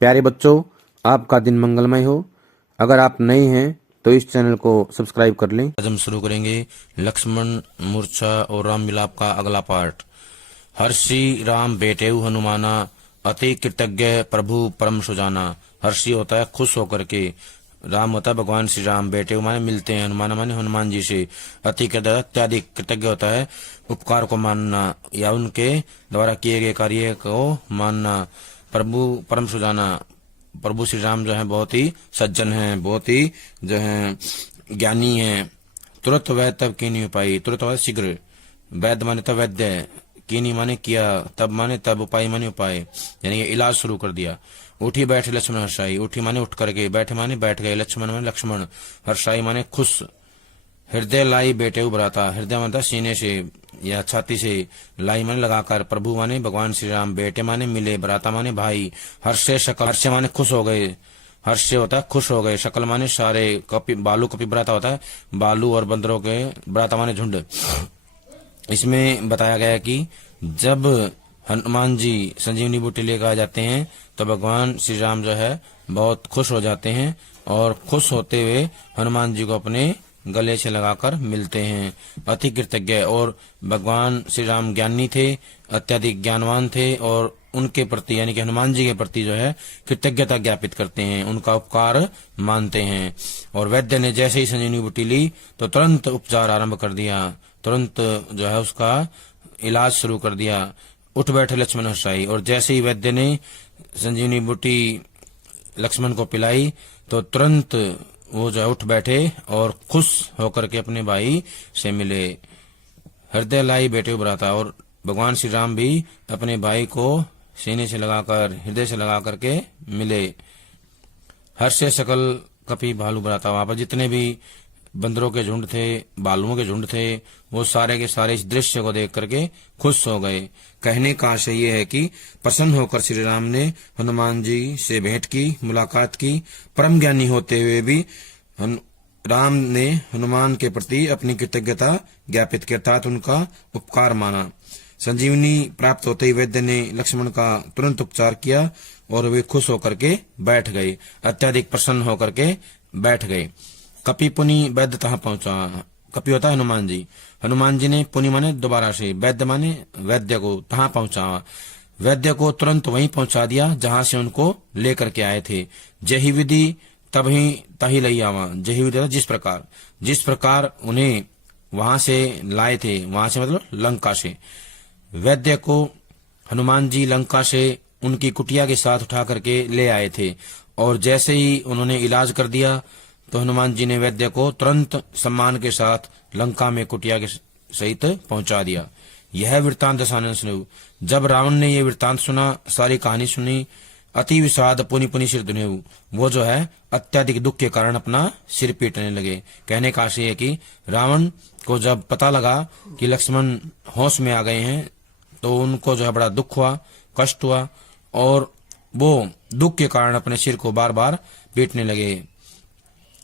प्यारे बच्चों, आपका दिन मंगलमय हो। अगर आप नए हैं तो इस चैनल को सब्सक्राइब कर लें। आज हम शुरू करेंगे लक्ष्मण मूर्छा और राम मिलाप का अगला पार्ट। हर्षि राम बेटेऊ हनुमाना, अति कृतज्ञ प्रभु परम सुजाना। हर्षि होता है खुश होकर के, राम होता है भगवान श्री राम, बेटेऊ माने मिलते हैं, हनुमान माने हनुमान जी से। अति अत्याधिक कृतज्ञ होता है उपकार को मानना या उनके द्वारा किए गए कार्य को मानना। प्रभु परम सुजाना, प्रभु श्री राम जो है बहुत ही सज्जन हैं, बहुत ही जो है ज्ञानी हैं। तुरंत वैद्य तब कीनी उपाय, तुरंत वैद्य शीघ्र, वैद्य माने तब वैद्य, कीनी माने किया, तब माने तब, उपाय माने उपाय, यानी कि इलाज शुरू कर दिया। उठी बैठे लक्ष्मण हर्षाई, उठी माने उठ करके, बैठे माने बैठ गए, लक्ष्मण माने लक्ष्मण, हर्षाई माने खुश। हृदय लाई बेटे उभराता, हृदय माने सीने से या छाती से, लाई माने लगाकर, प्रभु माने भगवान श्री राम, बेटे माने मिले, भ्राता माने भाई। हर्षे शकल, हर्ष माने खुश हो गए, हर्ष होता है खुश हो गए, शकल माने सारे, कपि बालू कपि भ्राता होता है, बालू और बंदरों के भ्राता माने झुंड। इसमें बताया गया कि जब हनुमान जी संजीवनी बूटी लेकर आ जाते हैं तो भगवान श्री राम जो है बहुत खुश हो जाते हैं और खुश होते हुए हनुमान जी को अपने गले से लगाकर मिलते हैं। अति कृतज्ञ, और भगवान श्री राम ज्ञानी थे, अत्यधिक ज्ञानवान थे और उनके प्रति यानी कि हनुमान जी के प्रति जो है कृतज्ञता ज्ञापित करते हैं, उनका उपकार मानते हैं। और वैद्य ने जैसे ही संजीवनी बूटी ली तो तुरंत उपचार आरंभ कर दिया, तुरंत जो है उसका इलाज शुरू कर दिया। उठ बैठे लक्ष्मण हर्षाई, और जैसे ही वैद्य ने संजीवनी बूटी लक्ष्मण को पिलाई तो तुरंत वो जो है उठ बैठे और खुश होकर के अपने भाई से मिले। हृदय लाई बेटे उभराता, और भगवान श्री राम भी अपने भाई को सीने से लगाकर, हृदय से लगा करके मिले। हर्ष सकल कपि भालू भराता, वहां पर जितने भी बंदरों के झुंड थे, बालुओं के झुंड थे, वो सारे के सारे इस दृश्य को देख करके खुश हो गए। कहने का आशय ये है कि प्रसन्न होकर श्री राम ने हनुमान जी से भेंट की, मुलाकात की। परम ज्ञानी होते हुए भी राम ने हनुमान के प्रति अपनी कृतज्ञता ज्ञापित की, अर्थात उनका उपकार माना। संजीवनी प्राप्त होते ही वैद्य ने लक्ष्मण का तुरंत उपचार किया और वे खुश होकर के बैठ गए, अत्यधिक प्रसन्न होकर के बैठ गए। कपि पुनि वैद्य तहाँ पहुंचा, कपि होता है हनुमान जी, हनुमान जी ने पुनि माने दोबारा से, वैद्य माने वैद्य को, तहाँ पहुंचा, वैद्य को तुरंत वहीं पहुंचा दिया जहां से उनको लेकर के आए थे। जही विधि तभी तही लई आवा, जही विधि जिस प्रकार उन्हें वहां से लाए थे, वहां से मतलब लंका से, वैद्य को हनुमान जी लंका से उनकी कुटिया के साथ उठा करके ले आए थे। और जैसे ही उन्होंने इलाज कर दिया तो हनुमान जी ने वैद्य को तुरंत सम्मान के साथ लंका में कुटिया के सहित पहुंचा दिया। यह वृत्तांत दशानन सुनेऊ, जब रावण ने यह वृत्तांत सुना, सारी कहानी सुनी, अति विषाद पुनि पुनि सिर धुनेऊ, वो जो है अत्यधिक दुख के कारण अपना सिर पीटने लगे। कहने का आशय है कि रावण को जब पता लगा कि लक्ष्मण होश में आ गए हैं तो उनको जो है बड़ा दुख हुआ, कष्ट हुआ, और वो दुख के कारण अपने सिर को बार बार पीटने लगे।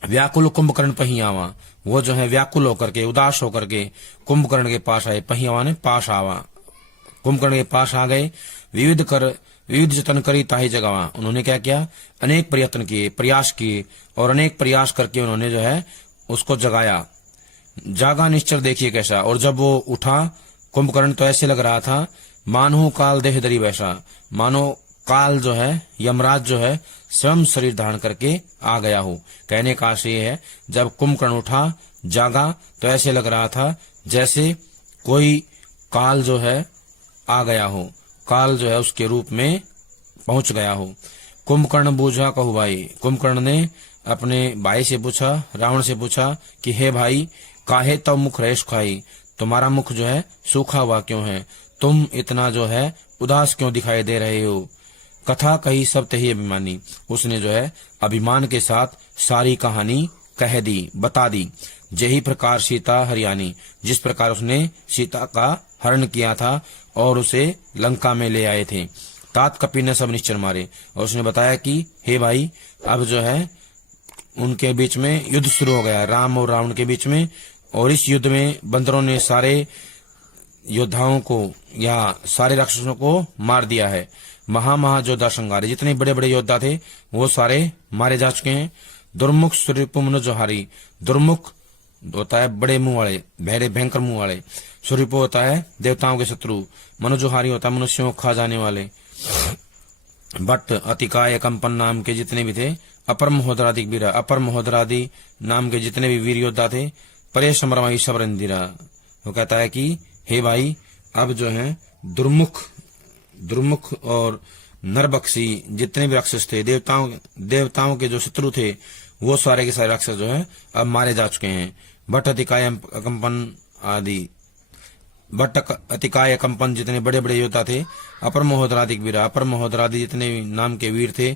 व्याकुल कुंभकर्ण पहियावा, वो जो है व्याकुल होकर के, उदास होकर के कुंभकर्ण के पास आए, पहियावा ने पास आवा, कुंभकर्ण के पास आ गए। विविध जतन करी ताही जगवा, उन्होंने क्या किया, अनेक प्रयत्न किए, प्रयास किए, और अनेक प्रयास करके उन्होंने जो है उसको जगाया। जागा निश्चर देखिए कैसा, और जब वो उठा कुंभकर्ण तो ऐसे लग रहा था मानो काल देह दरी वैसा, मानो काल जो है, यमराज जो है स्वयं शरीर धारण करके आ गया हो। कहने का आशय है जब कुंभकर्ण उठा, जागा, तो ऐसे लग रहा था जैसे कोई काल जो है आ गया हो, काल जो है उसके रूप में पहुंच गया हो। कुंभकर्ण बूझा कहु भाई, कुंभकर्ण ने अपने भाई से पूछा, रावण से पूछा कि हे भाई, काहे तब मुख रहे सुखाई, तुम्हारा मुख जो है सूखा हुआ क्यों है, तुम इतना जो है उदास क्यों दिखाई दे रहे हो। कथा कही सब तही अभिमानी, उसने जो है अभिमान के साथ सारी कहानी कह दी, बता दी। यही प्रकार सीता हरियाणी, जिस प्रकार उसने सीता का हरण किया था और उसे लंका में ले आए थे। तात कपि ने सब निश्चर मारे, और उसने बताया कि हे भाई, अब जो है उनके बीच में युद्ध शुरू हो गया, राम और रावण के बीच में, और इस युद्ध में बंदरों ने सारे योद्धाओं को या सारे राक्षसों को मार दिया है। महायोद्धा संगारे, जितने बड़े बड़े योद्धा थे वो सारे मारे जा चुके हैं। दुर्मुख सूर्यपुम मनुजहारी, दुर्मुख होता है बड़े मुंह वाले, बहरे भयंकर मुंह वाले। सूर्यपो होता है देवताओं के शत्रु। मनुजहारी होता है मनुष्यों को खा जाने वाले। भट्ट, अतिकाय, कंपन नाम के जितने भी थे। अपर महोदरादि वीर, अपर महोदरादि नाम के जितने भी वीर योद्धा थे। परेश समरमयी शबर इंदिरा, वो कहता है कि हे भाई, अब जो है दुर्मुख और नरबक्षी जितने भी राक्षस थे, देवताओं के जो शत्रु थे, वो सारे के सारे राक्षस जो है अब मारे जा चुके हैं। भट्ट, अतिकाय, कंपन आदि, भट्ट, अतिकाय, कंपन जितने बड़े बड़े योद्धा थे। अपर महोदरादि वीर, अपर महोदरादि जितने नाम के वीर थे।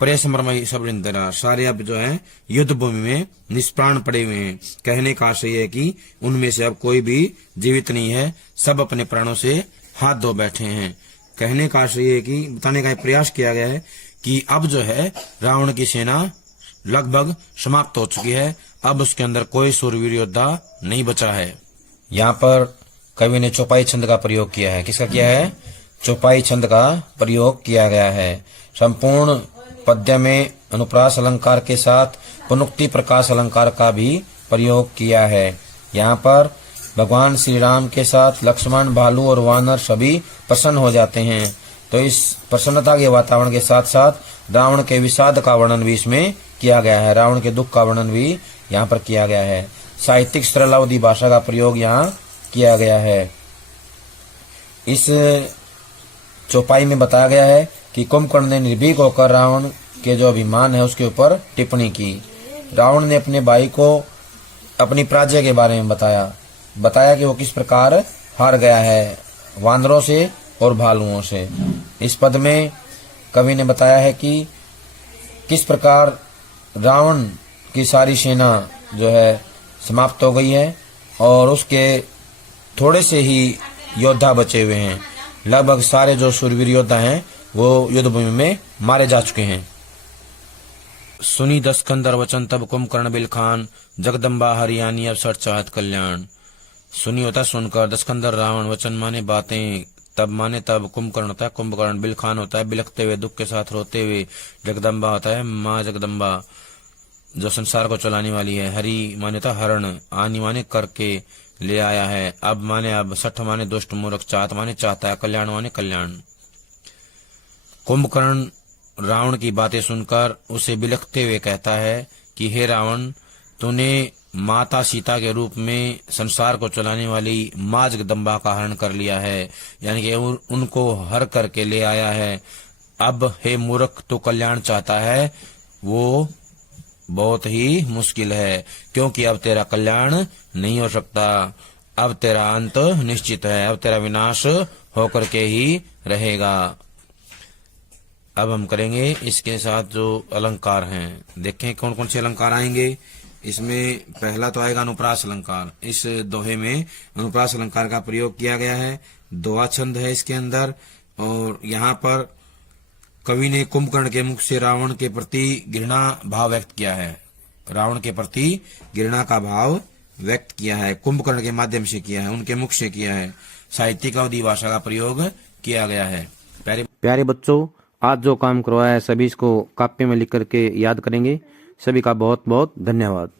परेश समरमयी शबर इंदिरा, सारे अब जो है युद्ध भूमि में निष्प्राण पड़े हुए हैं। कहने का आशय है कि उनमें से अब कोई भी जीवित नहीं है, सब अपने प्राणों से हाथ धो बैठे हैं। कहने का आशय है कि बताने का प्रयास किया गया है कि अब जो है रावण की सेना लगभग समाप्त हो चुकी है। अब उसके अंदर कोई सूरवीर योद्धा नहीं बचा है। यहाँ पर कवि ने चौपाई छंद का प्रयोग किया है। किसका किया है? चौपाई छंद का प्रयोग किया गया है। संपूर्ण पद्य में अनुप्रास अलंकार के साथ पुनुक्ति प्रकाश अलंकार का भी प्रयोग किया है। यहाँ पर भगवान श्री राम के साथ लक्ष्मण, भालू और वानर सभी प्रसन्न हो जाते हैं। तो इस प्रसन्नता के वातावरण के साथ साथ रावण के विषाद का वर्णन भी इसमें किया गया है। रावण के दुख का वर्णन भी यहाँ पर किया गया है। साहित्यिक सरलावधि भाषा का प्रयोग यहाँ किया गया है। इस चौपाई में बताया गया है कि कुंभकर्ण ने निर्भीक होकर रावण के जो अभिमान है उसके ऊपर टिप्पणी की। रावण ने अपने भाई को अपनी पराजय के बारे में बताया कि वो किस प्रकार हार गया है वानरों से और भालुओं से। इस पद में कवि ने बताया है कि किस प्रकार रावण की सारी सेना जो है समाप्त हो गई है और उसके थोड़े से ही योद्धा बचे हुए हैं। लगभग सारे जो शूरवीर योद्धा हैं वो युद्ध भूमि में मारे जा चुके हैं। सुनी दस्कंदर वचन तब कुंभकर्ण बिलखान, जगदम्बा हरियाणी अब सट चाहत कल्याण। सुनी होता सुनकर, दस्कंदर रावण, वचन माने बातें, तब माने तब, कुंभकर्ण होता है कुंभकर्ण, बिलखान होता है बिलखते हुए दुख के साथ रोते हुए, जगदम्बा होता है माँ जगदम्बा जो संसार को चलाने वाली है, हरि माने था हरण, आनी माने करके ले आया है, अब माने अब, सठ माने दुष्ट मूर्ख, चाहत माने चाहता है, कल्याण माने कल्याण। कुंभकर्ण रावण की बातें सुनकर उसे बिलखते हुए कहता है कि हे रावण, तूने माता सीता के रूप में संसार को चलाने वाली माँ जगदम्बा का हरण कर लिया है, यानी कि उनको हर करके ले आया है। अब हे मूर्ख, तो कल्याण चाहता है, वो बहुत ही मुश्किल है, क्योंकि अब तेरा कल्याण नहीं हो सकता। अब तेरा अंत निश्चित है, अब तेरा विनाश होकर के ही रहेगा। अब हम करेंगे इसके साथ जो अलंकार हैं, देखें कौन कौन से अलंकार आएंगे। इसमें पहला तो आएगा अनुप्रास अलंकार। इस दोहे में अनुप्रास अलंकार का प्रयोग किया गया है। दोहा छंद है इसके अंदर, और यहाँ पर कवि ने कुंभकर्ण के मुख से रावण के प्रति घृणा भाव व्यक्त किया है। रावण के प्रति घृणा का भाव व्यक्त किया है, कुंभकर्ण के माध्यम से किया है, उनके मुख से किया है। साहित्यिक अवधि भाषा का प्रयोग किया गया है। प्यारे बच्चों, आज जो काम करवाया है सभी इसको कापी में लिख करके याद करेंगे। सभी का बहुत बहुत धन्यवाद।